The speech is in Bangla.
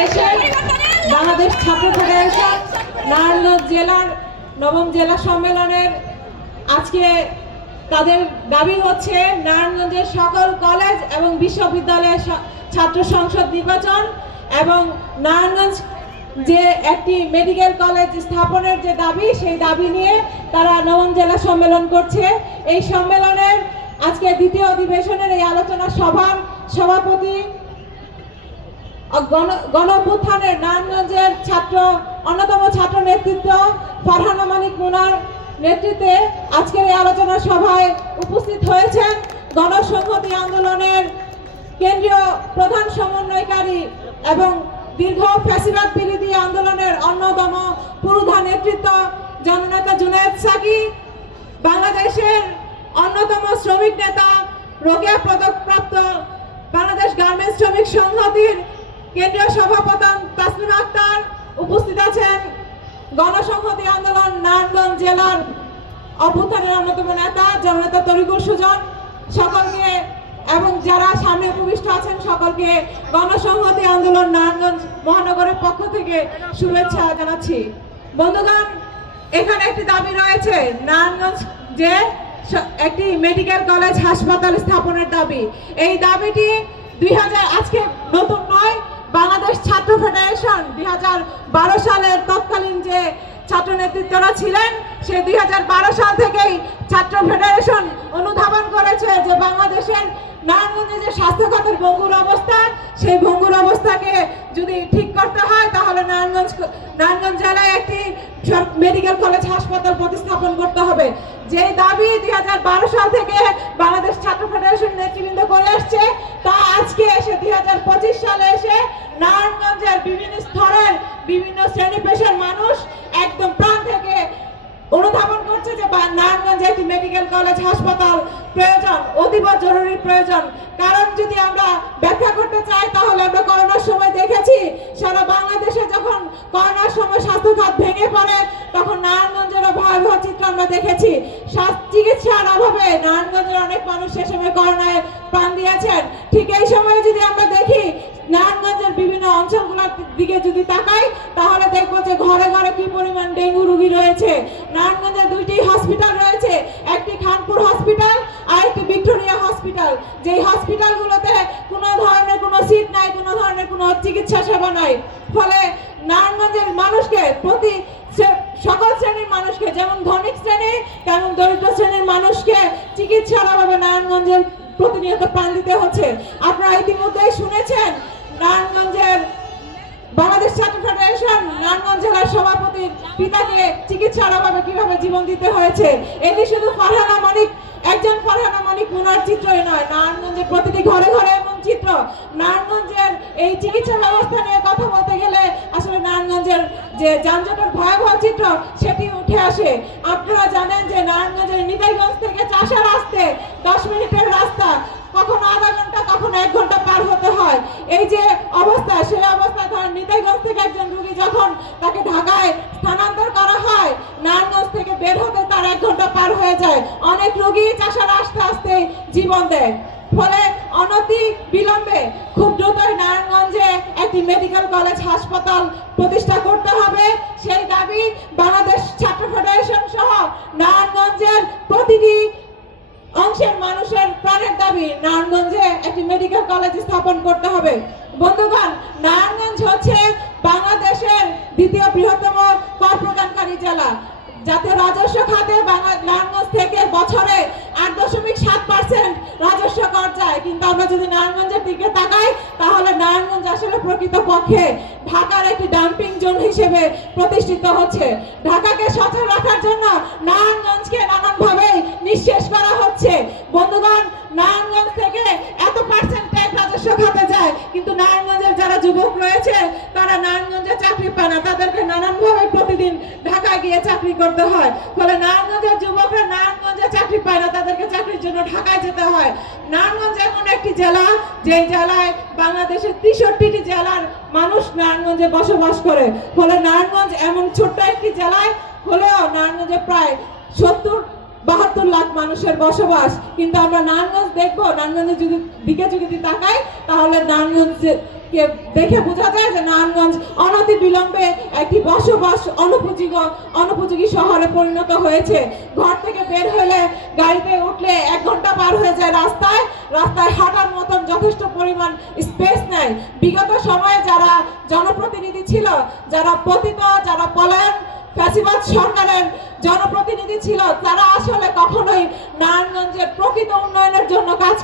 ফেডারেশন, বাংলাদেশ ছাত্র ফেডারেশন নারায়ণগঞ্জ জেলার নবম জেলা সম্মেলনের আজকে তাদের দাবি হচ্ছে নারায়ণগঞ্জের সকল কলেজ এবং বিশ্ববিদ্যালয়ের ছাত্র সংসদ নির্বাচন এবং নারায়ণগঞ্জ যে একটি মেডিকেল কলেজ স্থাপনের যে দাবি, সেই দাবি নিয়ে তারা নবম জেলা সম্মেলন করছে। এই সম্মেলনের আজকে দ্বিতীয় অধিবেশনের এই আলোচনা সভার সভাপতি গণ-অভ্যুত্থানের নারায়ণগঞ্জের অন্যতম ছাত্র নেতৃত্ব ফারহানা মানিক মুনার নেতৃত্বে আজকের এই আলোচনা সভায় উপস্থিত হয়েছেন গণসংহতি আন্দোলনের কেন্দ্রীয় প্রধান সমন্বয়কারী এবং দীর্ঘ ফ্যাসিবাদ বিরোধী আন্দোলনের অন্যতম পুরোধা নেতৃত্ব জননেতা জুনায়েদ সাকি, বাংলাদেশের অন্যতম শ্রমিক নেতা রোকেয়া পদকপ্রাপ্ত বাংলাদেশ গার্মেন্টস শ্রমিক সংহতির কেন্দ্রীয় সভাপতি তাসলিমা আক্তার, উপস্থিত আছেন গণসংহতি আন্দোলন নারায়ণগঞ্জ জেলার অভ্যুত্থানের অন্যতম নেতা জননেতা তরিকুল সুজন, সকলকে এবং যারা সামনে উপবিষ্ট আছেন সকলকে গণসংহতি আন্দোলন নারায়ণগঞ্জ মহানগরের পক্ষ থেকে শুভেচ্ছা জানাচ্ছি। বন্ধুগণ, এখানে একটি দাবি রয়েছে নারায়ণগঞ্জ যে একটি মেডিকেল কলেজ হাসপাতাল স্থাপনের দাবি। এই দাবিটি আজকে নতুন নয়, বাংলাদেশ ছাত্র ফেডারেশন 2012 সালের তৎকালীন যে ছাত্র নেতৃত্বরা ছিলেন সেই 2012 সাল থেকেই ছাত্র ফেডারেশন অনুধাবন করেছে যে বাংলাদেশের নারায়ণগঞ্জে যে স্বাস্থ্য খাতের ভঙ্গুর অবস্থা, সেই ভঙ্গুর অবস্থাকে যদি ঠিক করতে হয় তাহলে নারায়ণগঞ্জ জেলায় একটি মেডিকেল কলেজ হাসপাতাল প্রতিস্থাপন করতে হবে। যে দাবি 2012 সাল থেকে বাংলাদেশ ছাত্র ফেডারেশন নেতৃবৃন্দ করে আসছে, তা আজকে এসে 2025 সালে এসে নারায়ণগঞ্জের বিভিন্ন স্তরের বিভিন্ন শ্রেণী পেশার মানুষ একদম প্রাণ থেকে অনুধাবন করছে যে নারায়ণগঞ্জে একটি মেডিকেল কলেজ হাসপাতাল প্রয়োজন, অতীব জরুরি প্রয়োজন। কারণ যদি আমরা ব্যাখ্যা করতে চাই তাহলে আমরা করোনার সময় দেখেছি সারা বাংলাদেশে যখন করোনার সময় স্বাস্থ্য খাত ভেঙে পড়ে তখন নারায়ণগঞ্জের ভয়াবহ চিত্র আমরা দেখেছি। চিকিৎসার অভাবে নারায়ণগঞ্জের অনেক মানুষ সে সময় করোনায় প্রাণ দিয়েছেন। ঠিক এই সময়ে যদি আমরা দেখি নারায়ণগঞ্জের বিভিন্ন অঞ্চলগুলোর দিকে যদি তাকাই তাহলে দেখবো যে ঘরে ঘরে কি পরিমাণ ডেঙ্গু রোগী রয়েছে। নারায়ণগঞ্জে দুইটি হসপিটাল রয়েছে, একটি খানপুর হসপিটাল আর একটি ভিক্টোরিয়া হসপিটাল। যেই হসপিটালগুলোতে কোনো ধরনের কোনো সিট নাই, কোনো ধরনের কোনো চিকিৎসা সেবা নাই। ফলে নারায়ণগঞ্জের মানুষকে সকল শ্রেণীর মানুষকে, যেমন ধনিক শ্রেণী তেমন দরিদ্র শ্রেণীর মানুষকে চিকিৎসার অভাবে নারায়ণগঞ্জের প্রতিনিয়ত প্রাণ দিতে হচ্ছে। আপনারা ইতিমধ্যেই শুনেছেন নারায়ণগঞ্জের বাংলাদেশ ছাত্র ফেডারেশন নারায়ণগঞ্জ জেলার সভাপতির পিতাকে চিকিৎসার অভাবে কিভাবে জীবন দিতে হয়েছে। এটি শুধু একজন ফারহানা মানিক মুনার চিত্রই নয়, নারায়ণগঞ্জের প্রতিটি ঘরে ঘরে এমন চিত্র। নারায়ণগঞ্জের এই চিকিৎসা ব্যবস্থা নিয়ে কথা বলতে গেলে আসলে নারায়ণগঞ্জের যে যানজটের ভয়াবহ চিত্র সেটি উঠে আসে। আপনারা জানেন যে নারায়ণগঞ্জের নিতাইগঞ্জ থেকে চাষার আসতে 10 মিনিটের রাস্তা কখনো আধা ঘন্টা কখনো 1 ঘন্টা পার হতে হয়। এই যে অবস্থা, সেই অবস্থা ধরেন নিতাইগঞ্জ থেকে একজন রোগী যখন তাকে ঢাকায় স্থানান্তর করা হয়, নারায়ণগঞ্জ থেকে বের হতে তার 1 ঘন্টা পার হয়ে যায়। অনেক রোগী চাষার আসতে আসতে জীবন দেয়। ফলে অনতি বিলম্বে খুব দ্রুতই নারায়ণগঞ্জে একটি মেডিকেল কলেজ হাসপাতাল প্রতিষ্ঠা করতে হবে। সেই দাবি বাংলাদেশ ছাত্র ফেডারেশন সহ নারায়ণগঞ্জের প্রতিটি অংশের মানুষের প্রাণের দাবি নারায়ণগঞ্জে একটি মেডিকেল কলেজ স্থাপন করতে হবে। বন্ধুগণ, নারায়ণগঞ্জ হচ্ছে বাংলাদেশের দ্বিতীয় বৃহত্তম কর প্রদানকারী জেলা। জাতীয় রাজস্ব খাতে নারায়ণগঞ্জ থেকে বছরে 8.7% রাজস্ব কর যায়। কিন্তু আমরা যদি নারায়ণগঞ্জের দিকে তাকাই তাহলে নারায়ণগঞ্জ আসলে প্রকৃতপক্ষে ঢাকার একটি ডাম্পিং জোন হিসেবে প্রতিষ্ঠিত হচ্ছে। ঢাকাকে সচল রাখার জন্য নারায়ণগঞ্জকে নানানভাবে নিঃশেষ করা হচ্ছে। বন্ধুগণ, নারায়ণগঞ্জ থেকে এত পার্সেন্ট ট্যাক্স রাজস্ব খাতে যায়, কিন্তু নারায়ণগঞ্জের যারা যুবক রয়েছে তারা নারায়ণগঞ্জে চাকরি পায় না, তাদেরকে নানানভাবে প্রতিদিন ঢাকায় গিয়ে চাকরি করতে হয়। ফলে নারায়ণগঞ্জের যুবকরা নারায়ণগঞ্জে চাকরি পায় না, তাদেরকে চাকরির জন্য ঢাকায় যেতে হয়। নারায়ণগঞ্জ এমন একটি জেলা যে জেলায় বাংলাদেশের 63টি জেলার মানুষ নারায়ণগঞ্জে বসবাস করে। ফলে নারায়ণগঞ্জ এমন ছোট্ট একটি জেলায় হলেও নারায়ণগঞ্জে প্রায় 72 লাখ মানুষের বসবাস। কিন্তু আমরা নারায়ণগঞ্জ দেখবো, নারায়ণগঞ্জের দিকে যদি তাকাই তাহলে নারায়ণগঞ্জ দেখে বোঝা যায় যে নারায়ণগঞ্জ অনতি বিলম্বে একটি বসবাস অনুপযোগী শহরে পরিণত হয়েছে। ঘর থেকে বের হলে গাড়িতে উঠলে 1 ঘন্টা পার হয়ে যায় রাস্তায় হাঁটার মতন যথেষ্ট পরিমাণ স্পেস নেই। বিগত সময়ে যারা জনপ্রতিনিধি ছিল, যারা পতিত, যারা পলায়ন ফ্যাসিবাদ সরকারের জনপ্রতিনিধি ছিল, তারা আসলে কখনোই নারায়ণগঞ্জের প্রকৃত উন্নয়নের জন্য কাজ